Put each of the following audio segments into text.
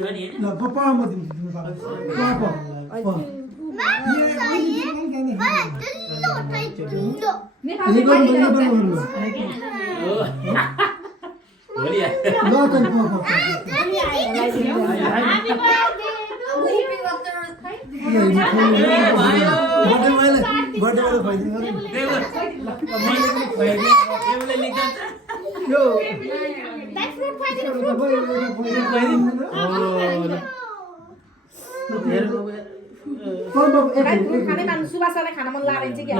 ल पप्पा म दिन्छु तिम्रो पापा पापा खाने मान सुबासले खाना मन लागेछ के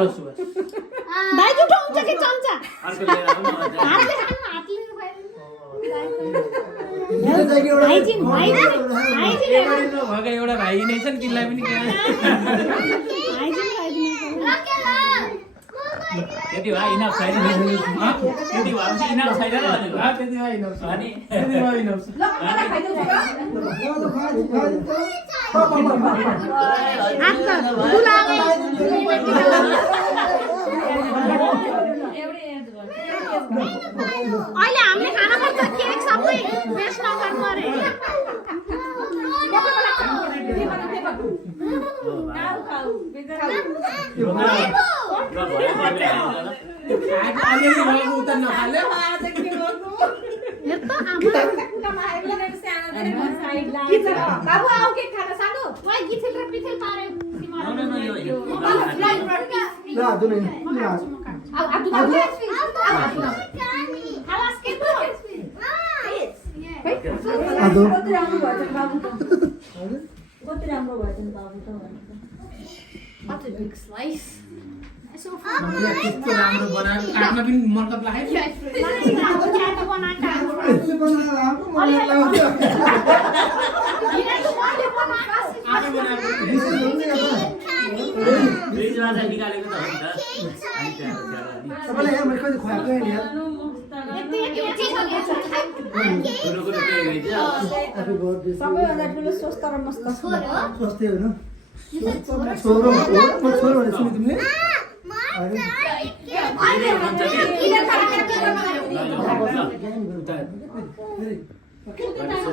भाइ जुठो हुन्छ कि चम्चा अर्को लिएर आउनु हातले खानु हातले हाइजिन भएका एउटा भाइ नै छ नि तिमीलाई पनि त्यति भए इनाफ छैन त्यति भएपछि इनाफ छैन र त्यति भए इनाफ छ अनि त्यति भए इनाफ छ ल मलाई खाइदौ हात त बुलावे अहिले हामीले खाना पर्छ केक सबै वेस्ट नगर्नु अरे बाबु आऊ के खाना सानो ओइ गिथेल र पिथेल पारे ल दुनै आऊ आवाज के त आदो कति राम्रो भएछ बाबु त कति राम्रो भएछ नि बाबु त What a big slice. So हामीले त्यस्तो राम्रो बनाएको काट्न पनि मनकत लाग्यो फ्रिजमा चाहिँ निकालेको त हो नि त सबैलाई यहाँ मैले कहिले खुवाएको नि यार ह्यापी बर्थडे सबैभन्दा ठुलो स्वस्थ र मस्त स्वास्थ्य हो न छोरो हो म छोरो भनेको छु नि तिमीले